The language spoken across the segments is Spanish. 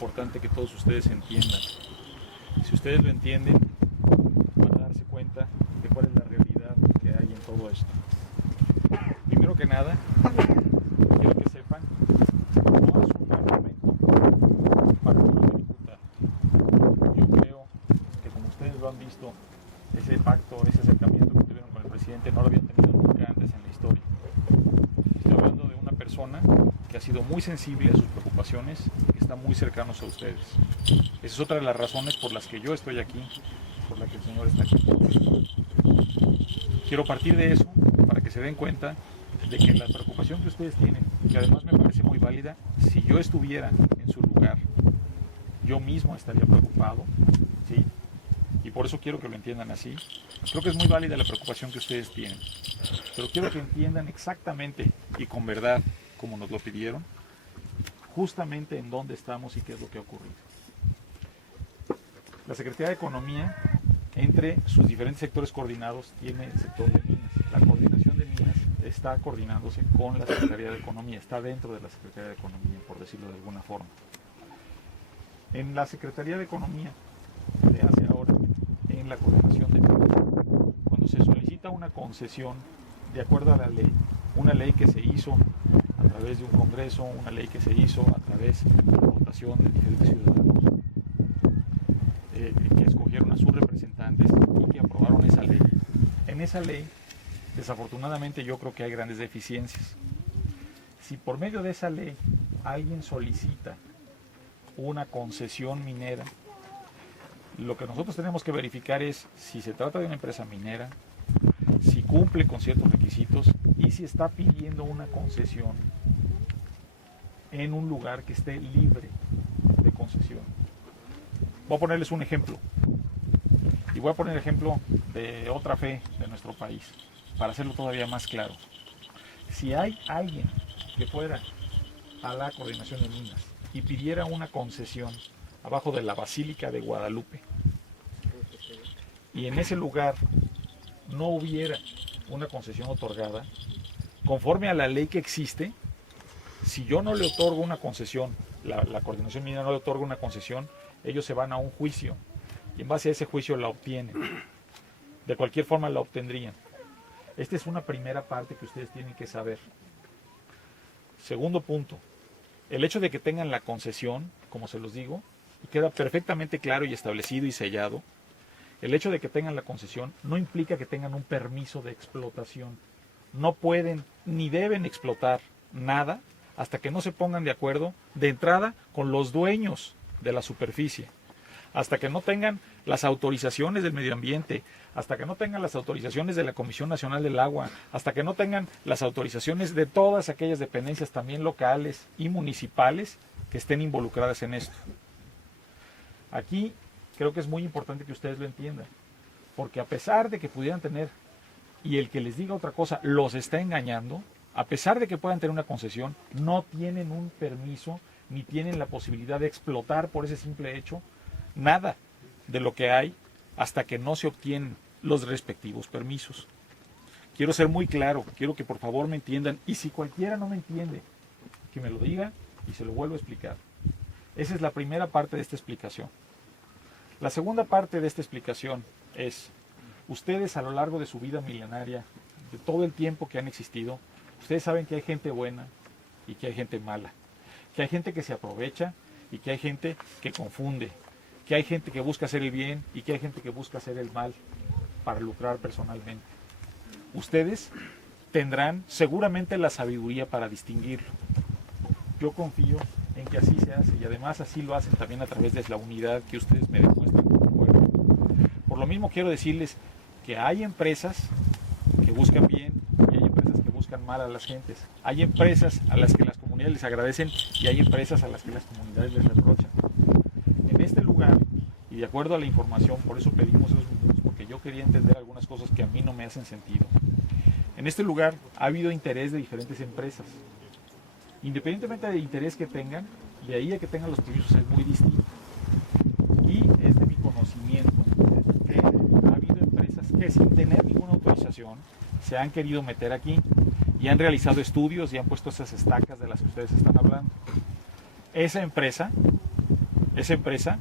importante que todos ustedes entiendan. Si ustedes lo entienden, van a darse cuenta de cuál es la realidad que hay en todo esto. Primero que nada, quiero que sepan, no es un mal momento para los diputados. Yo creo que, como ustedes lo han visto, ese pacto, ese acercamiento que tuvieron con el presidente no lo habían tenido nunca antes en la historia. Estoy hablando de una persona que ha sido muy sensible a sus preocupaciones, que está muy cercanos a ustedes. Esa es otra de las razones por las que yo estoy aquí, por la que el señor está aquí. Quiero partir de eso para que se den cuenta de que la preocupación que ustedes tienen, que además me parece muy válida, si yo estuviera en su lugar, yo mismo estaría preocupado, ¿sí? Y por eso quiero que lo entiendan así. Creo que es muy válida la preocupación que ustedes tienen, pero quiero que entiendan exactamente y con verdad, como nos lo pidieron, justamente en dónde estamos y qué es lo que ha ocurrido. La Secretaría de Economía, entre sus diferentes sectores coordinados, tiene el sector de minas. La coordinación de minas está coordinándose con la Secretaría de Economía, está dentro de la Secretaría de Economía, por decirlo de alguna forma. En la Secretaría de Economía se hace ahora en la coordinación de minas. Cuando se solicita una concesión de acuerdo a la ley, una ley que se hizo a través de un congreso, una ley que se hizo a través de la votación de diferentes ciudadanos, que escogieron a sus representantes y que aprobaron esa ley. En esa ley, desafortunadamente, yo creo que hay grandes deficiencias. Si por medio de esa ley alguien solicita una concesión minera, lo que nosotros tenemos que verificar es si se trata de una empresa minera, si cumple con ciertos requisitos y si está pidiendo una concesión en un lugar que esté libre de concesión. Voy a ponerles un ejemplo, y voy a poner el ejemplo de otra fe de nuestro país, para hacerlo todavía más claro. Si hay alguien que fuera a la coordinación de minas y pidiera una concesión abajo de la Basílica de Guadalupe, y en ese lugar no hubiera una concesión otorgada, conforme a la ley que existe, si yo no le otorgo una concesión, la coordinación minera no le otorga una concesión, ellos se van a un juicio y en base a ese juicio la obtienen. De cualquier forma la obtendrían. Esta es una primera parte que ustedes tienen que saber. Segundo punto, el hecho de que tengan la concesión, como se los digo, y queda perfectamente claro y establecido y sellado, el hecho de que tengan la concesión no implica que tengan un permiso de explotación. No pueden ni deben explotar nada hasta que no se pongan de acuerdo de entrada con los dueños de la superficie, hasta que no tengan las autorizaciones del medio ambiente, hasta que no tengan las autorizaciones de la Comisión Nacional del Agua, hasta que no tengan las autorizaciones de todas aquellas dependencias también locales y municipales que estén involucradas en esto. Aquí creo que es muy importante que ustedes lo entiendan, porque a pesar de que pudieran tener, y el que les diga otra cosa los está engañando, a pesar de que puedan tener una concesión, no tienen un permiso ni tienen la posibilidad de explotar por ese simple hecho nada de lo que hay hasta que no se obtienen los respectivos permisos. Quiero ser muy claro, quiero que por favor me entiendan, y si cualquiera no me entiende, que me lo diga y se lo vuelvo a explicar. Esa es la primera parte de esta explicación. La segunda parte de esta explicación es, ustedes a lo largo de su vida milenaria, de todo el tiempo que han existido, ustedes saben que hay gente buena y que hay gente mala, que hay gente que se aprovecha y que hay gente que confunde, que hay gente que busca hacer el bien y que hay gente que busca hacer el mal para lucrar personalmente. Ustedes tendrán seguramente la sabiduría para distinguirlo. Yo confío en que así se hace y además así lo hacen también a través de la unidad que ustedes me demuestran como pueblo. Por lo mismo quiero decirles que hay empresas que buscan bien y hay empresas que buscan mal a las gentes. Hay empresas a las que las comunidades les agradecen y hay empresas a las que las comunidades les reprochan. En este lugar, y de acuerdo a la información, por eso pedimos esos minutos, porque yo quería entender algunas cosas que a mí no me hacen sentido. En este lugar ha habido interés de diferentes empresas. Independientemente del interés que tengan, de ahí a que tengan los permisos es muy distinto. Y es de mi conocimiento que ha habido empresas que sin tener ninguna autorización se han querido meter aquí y han realizado estudios y han puesto esas estacas de las que ustedes están hablando. Esa empresa esa empresa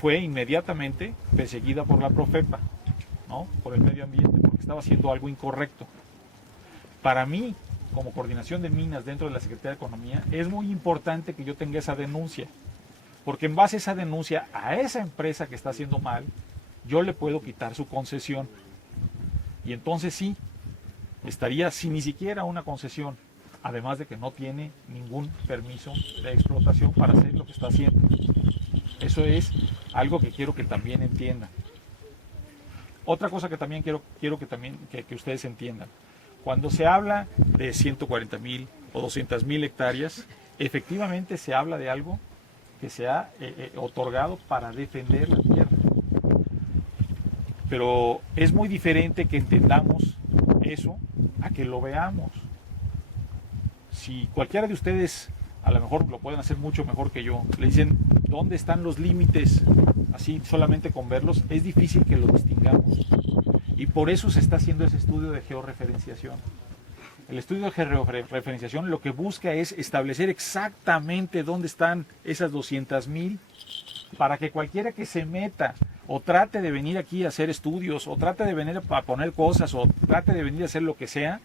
fue inmediatamente perseguida por la Profepa, ¿no? Por el medio ambiente, porque estaba haciendo algo incorrecto. Para mí, como coordinación de minas dentro de la Secretaría de Economía, es muy importante que yo tenga esa denuncia, porque en base a esa denuncia a esa empresa que está haciendo mal, yo le puedo quitar su concesión. Y entonces sí, estaría sin ni siquiera una concesión, además de que no tiene ningún permiso de explotación para hacer lo que está haciendo. Eso es algo que quiero que también entiendan. Otra cosa que también quiero que ustedes entiendan. Cuando se habla de 140,000 o 200,000 hectáreas, efectivamente se habla de algo que se ha otorgado para defender la tierra. Pero es muy diferente que entendamos eso a que lo veamos. Si cualquiera de ustedes, a lo mejor lo pueden hacer mucho mejor que yo, le dicen dónde están los límites, así solamente con verlos, es difícil que lo distingamos. Y por eso se está haciendo ese estudio de georreferenciación. El estudio de georreferenciación lo que busca es establecer exactamente dónde están esas 200,000 para que cualquiera que se meta o trate de venir aquí a hacer estudios, o trate de venir a poner cosas, o trate de venir a hacer lo que sea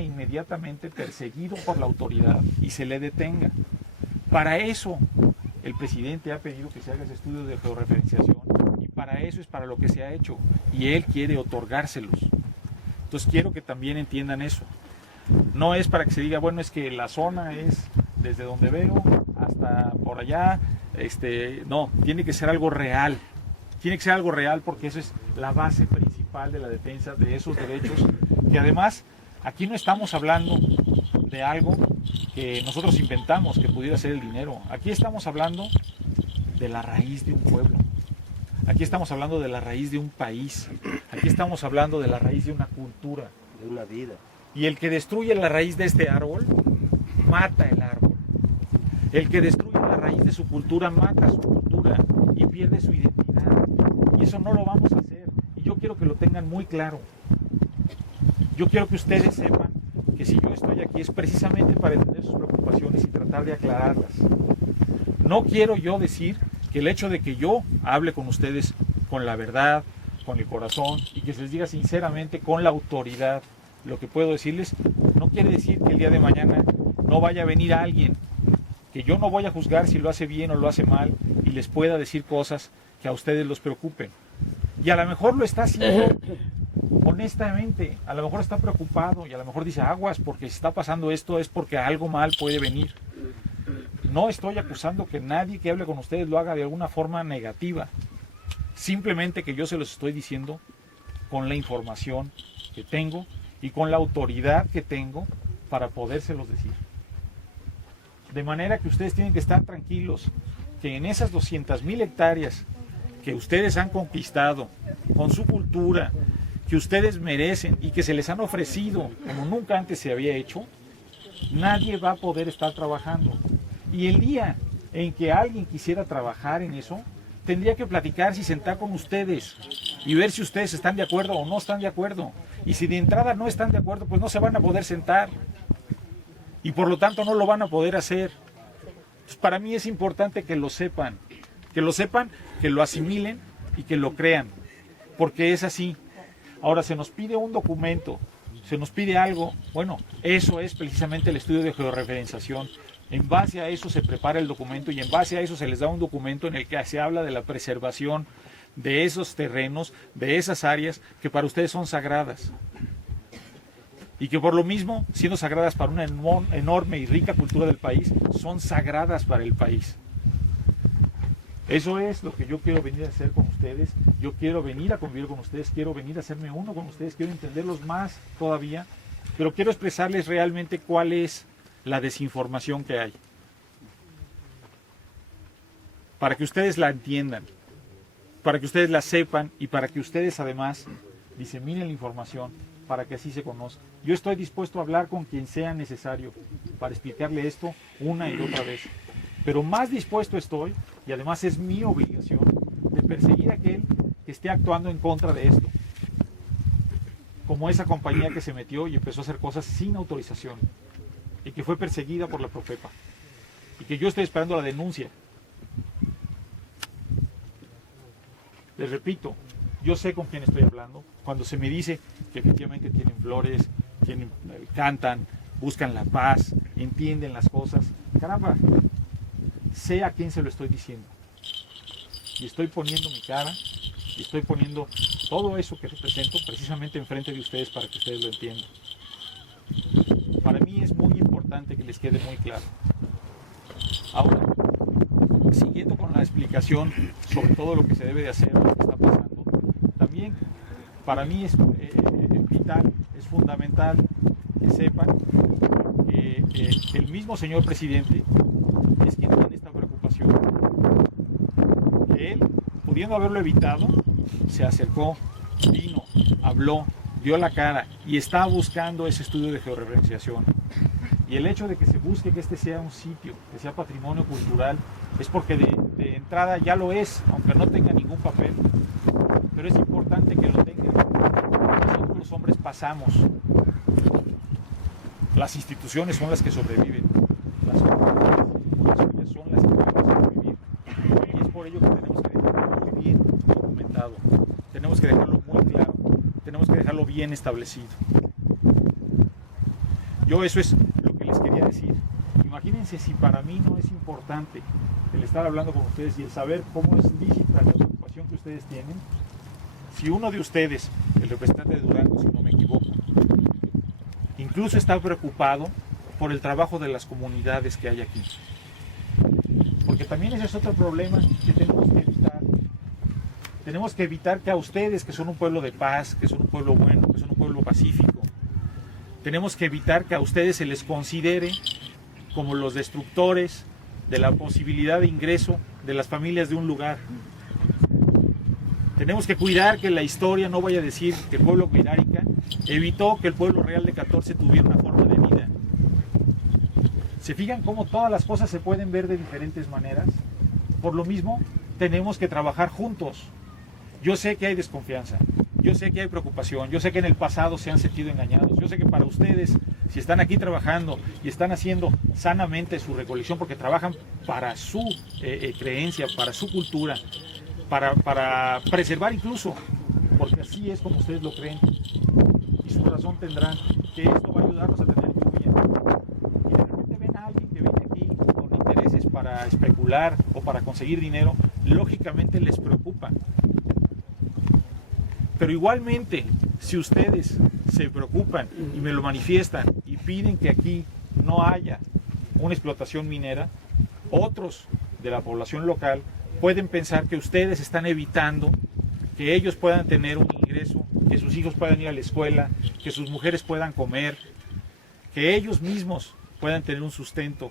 inmediatamente perseguido por la autoridad y se le detenga. Para eso el presidente ha pedido que se haga ese estudio de georreferenciación, y para eso es para lo que se ha hecho, y él quiere otorgárselos. Entonces quiero que también entiendan eso. No es para que se diga, bueno, es que la zona es desde donde veo hasta por allá. No, tiene que ser algo real. Tiene que ser algo real, porque eso es la base principal de la defensa de esos derechos, que además aquí no estamos hablando de algo que nosotros inventamos que pudiera ser el dinero. Aquí estamos hablando de la raíz de un pueblo. Aquí estamos hablando de la raíz de un país. Aquí estamos hablando de la raíz de una cultura. De una vida. Y el que destruye la raíz de este árbol, mata el árbol. El que destruye la raíz de su cultura, mata su cultura y pierde su identidad. Y eso no lo vamos a hacer. Y yo quiero que lo tengan muy claro. Yo quiero que ustedes sepan que si yo estoy aquí es precisamente para entender sus preocupaciones y tratar de aclararlas. No quiero yo decir que el hecho de que yo hable con ustedes con la verdad, con el corazón, y que se les diga sinceramente con la autoridad lo que puedo decirles, no quiere decir que el día de mañana no vaya a venir alguien, que yo no voy a juzgar si lo hace bien o lo hace mal, y les pueda decir cosas que a ustedes los preocupen. Y a lo mejor lo está haciendo honestamente, a lo mejor está preocupado, y a lo mejor dice, aguas, porque si está pasando esto es porque algo mal puede venir. No estoy acusando que nadie que hable con ustedes lo haga de alguna forma negativa. Simplemente que yo se los estoy diciendo con la información que tengo y con la autoridad que tengo para podérselos decir. De manera que ustedes tienen que estar tranquilos que en esas 200,000 hectáreas que ustedes han conquistado con su cultura, que ustedes merecen y que se les han ofrecido como nunca antes se había hecho, nadie va a poder estar trabajando. Y el día en que alguien quisiera trabajar en eso, tendría que platicarse y sentar con ustedes y ver si ustedes están de acuerdo o no están de acuerdo. Y si de entrada no están de acuerdo, pues no se van a poder sentar. Y por lo tanto no lo van a poder hacer. Entonces, para mí es importante que lo sepan, que lo asimilen y que lo crean, porque es así. Ahora se nos pide un documento, se nos pide algo, bueno, eso es precisamente el estudio de georreferenciación. En base a eso se prepara el documento y en base a eso se les da un documento en el que se habla de la preservación de esos terrenos, de esas áreas que para ustedes son sagradas. Y que por lo mismo, siendo sagradas para una enorme y rica cultura del país, son sagradas para el país. Eso es lo que yo quiero venir a hacer con ustedes. Yo quiero venir a convivir con ustedes, quiero venir a hacerme uno con ustedes, quiero entenderlos más todavía, pero quiero expresarles realmente cuál es la desinformación que hay, para que ustedes la entiendan, para que ustedes la sepan y para que ustedes además diseminen la información, para que así se conozca. Yo estoy dispuesto a hablar con quien sea necesario para explicarle esto una y otra vez, pero más dispuesto estoy, y además es mi obligación, de perseguir a aquel que esté actuando en contra de esto, como esa compañía que se metió y empezó a hacer cosas sin autorización y que fue perseguida por la Profepa, y que yo estoy esperando la denuncia Les repito, yo sé con quién estoy hablando. Cuando se me dice que efectivamente tienen flores, cantan, buscan la paz, entienden las cosas, caramba, sé a quién se lo estoy diciendo. Y estoy poniendo mi cara, y estoy poniendo todo eso que represento precisamente enfrente de ustedes para que ustedes lo entiendan. Para mí es muy importante que les quede muy claro. Ahora, siguiendo con la explicación sobre todo lo que se debe de hacer, lo que está pasando, también para mí es vital, es fundamental que sepan que el mismo señor presidente es quien tiene esta preocupación. Que él, pudiendo haberlo evitado, se acercó, vino, habló, dio la cara y está buscando ese estudio de georreferenciación. Y el hecho de que se busque que este sea un sitio, que sea patrimonio cultural, es porque de entrada ya lo es, aunque no tenga ningún papel. Pero es importante que lo tenga. Nosotros los hombres pasamos. Las instituciones son las que sobreviven. Las comunidades son las que van a sobrevivir. Y es por ello que tenemos que dejarlo muy bien documentado. Tenemos que dejarlo muy claro. Tenemos que dejarlo bien establecido. Yo eso es lo que les quería decir. Imagínense si para mí no es importante el estar hablando con ustedes y el saber cómo es lícita la preocupación que ustedes tienen. Si uno de ustedes, el representante de Durango, si no me equivoco, incluso está preocupado por el trabajo de las comunidades que hay aquí. Porque también ese es otro problema que tenemos que evitar. Tenemos que evitar que a ustedes, que son un pueblo de paz, que son un pueblo bueno, que son un pueblo pacífico, tenemos que evitar que a ustedes se les considere como los destructores de la posibilidad de ingreso de las familias de un lugar. Tenemos que cuidar que la historia no vaya a decir que el pueblo Cuirárica evitó que el pueblo real de 14 tuviera una forma de vida. ¿Se fijan cómo todas las cosas se pueden ver de diferentes maneras? Por lo mismo, tenemos que trabajar juntos. Yo sé que hay desconfianza, yo sé que hay preocupación, yo sé que en el pasado se han sentido engañados, yo sé que para ustedes, si están aquí trabajando y están haciendo sanamente su recolección, porque trabajan para su creencia, para su cultura, para preservar incluso, porque así es como ustedes lo creen, y su razón tendrán, que esto va a ayudarnos a tener lluvia. Y de repente ven a alguien que viene aquí con intereses para especular o para conseguir dinero, lógicamente les preocupa. Pero igualmente, si ustedes se preocupan y me lo manifiestan y piden que aquí no haya una explotación minera, otros de la población local pueden pensar que ustedes están evitando que ellos puedan tener un ingreso, que sus hijos puedan ir a la escuela, que sus mujeres puedan comer, que ellos mismos puedan tener un sustento.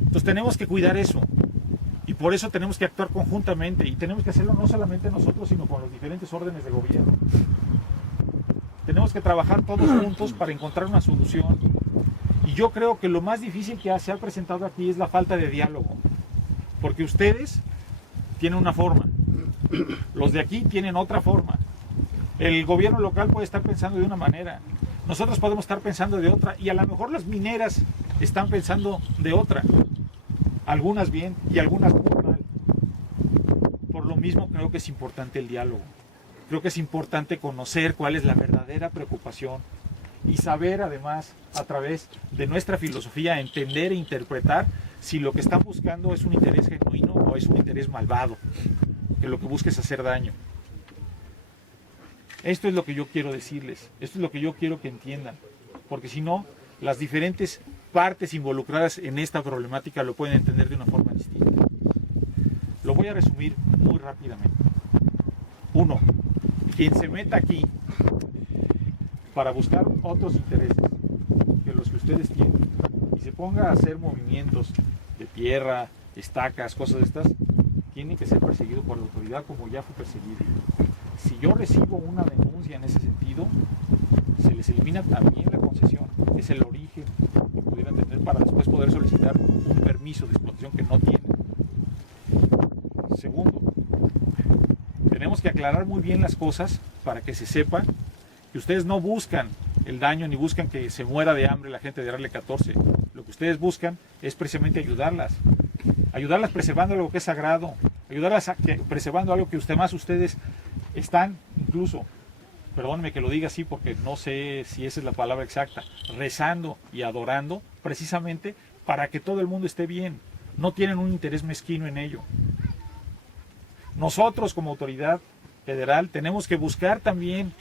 Entonces tenemos que cuidar eso. Y por eso tenemos que actuar conjuntamente y tenemos que hacerlo no solamente nosotros, sino con los diferentes órdenes de gobierno. Tenemos que trabajar todos juntos para encontrar una solución. Y yo creo que lo más difícil que se ha presentado aquí es la falta de diálogo. Porque ustedes tienen una forma, los de aquí tienen otra forma. El gobierno local puede estar pensando de una manera, nosotros podemos estar pensando de otra, y a lo mejor las mineras están pensando de otra. Algunas bien y algunas muy mal. Por lo mismo creo que es importante el diálogo. Creo que es importante conocer cuál es la verdadera preocupación y saber además a través de nuestra filosofía entender e interpretar si lo que están buscando es un interés genuino o es un interés malvado, que lo que busca es hacer daño. Esto es lo que yo quiero decirles, esto es lo que yo quiero que entiendan, porque si no, las diferentes partes involucradas en esta problemática lo pueden entender de una forma distinta. Lo voy a resumir muy rápidamente. 1. Quien se meta aquí para buscar otros intereses que los que ustedes tienen y se ponga a hacer movimientos de tierra, estacas, cosas de estas, tiene que ser perseguido por la autoridad como ya fue perseguido. Si yo recibo una denuncia en ese sentido, se les elimina también la concesión, que es el origen que pudieran tener para después poder solicitar un permiso de explotación que no tienen. Segundo, tenemos que aclarar muy bien las cosas para que se sepa que ustedes no buscan el daño ni buscan que se muera de hambre la gente de Arle 14. Lo que ustedes buscan es precisamente ayudarlas preservando algo que es sagrado, ayudarlas preservando algo que ustedes están incluso, perdónenme que lo diga así porque no sé si esa es la palabra exacta, rezando y adorando precisamente para que todo el mundo esté bien. No tienen un interés mezquino en ello. Nosotros como autoridad federal tenemos que buscar también,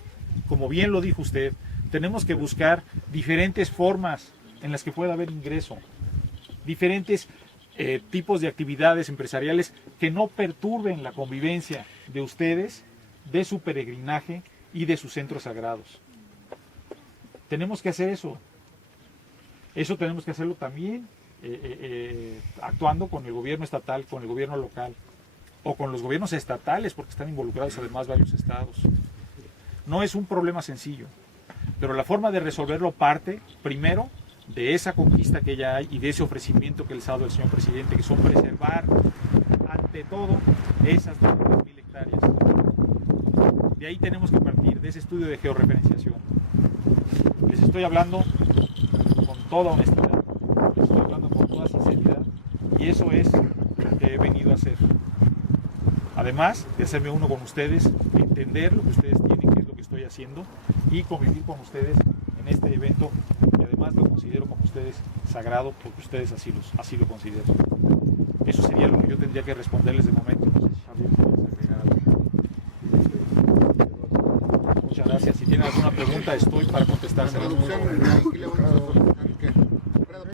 como bien lo dijo usted, tenemos que buscar diferentes formas en las que pueda haber ingreso, diferentes tipos de actividades empresariales que no perturben la convivencia de ustedes, de su peregrinaje y de sus centros sagrados. Tenemos que hacer eso. Eso tenemos que hacerlo también actuando con el gobierno estatal, con el gobierno local o con los gobiernos estatales, porque están involucrados además varios estados. No es un problema sencillo, pero la forma de resolverlo parte primero de esa conquista que ya hay y de ese ofrecimiento que les ha dado el señor presidente, que son preservar ante todo esas 200.000 hectáreas. De ahí tenemos que partir, de ese estudio de georreferenciación. Les estoy hablando con toda honestidad, les estoy hablando con toda sinceridad, y eso es lo que he venido a hacer. Además de hacerme uno con ustedes, entender lo que ustedes tienen, qué es lo que estoy haciendo, y convivir con ustedes en este evento, que además lo considero como ustedes sagrado, porque ustedes así lo consideran. Eso sería lo que yo tendría que responderles de momento. No sé si Javier quieres agregar algo. Muchas gracias. Si tienen alguna pregunta, estoy para contestársela.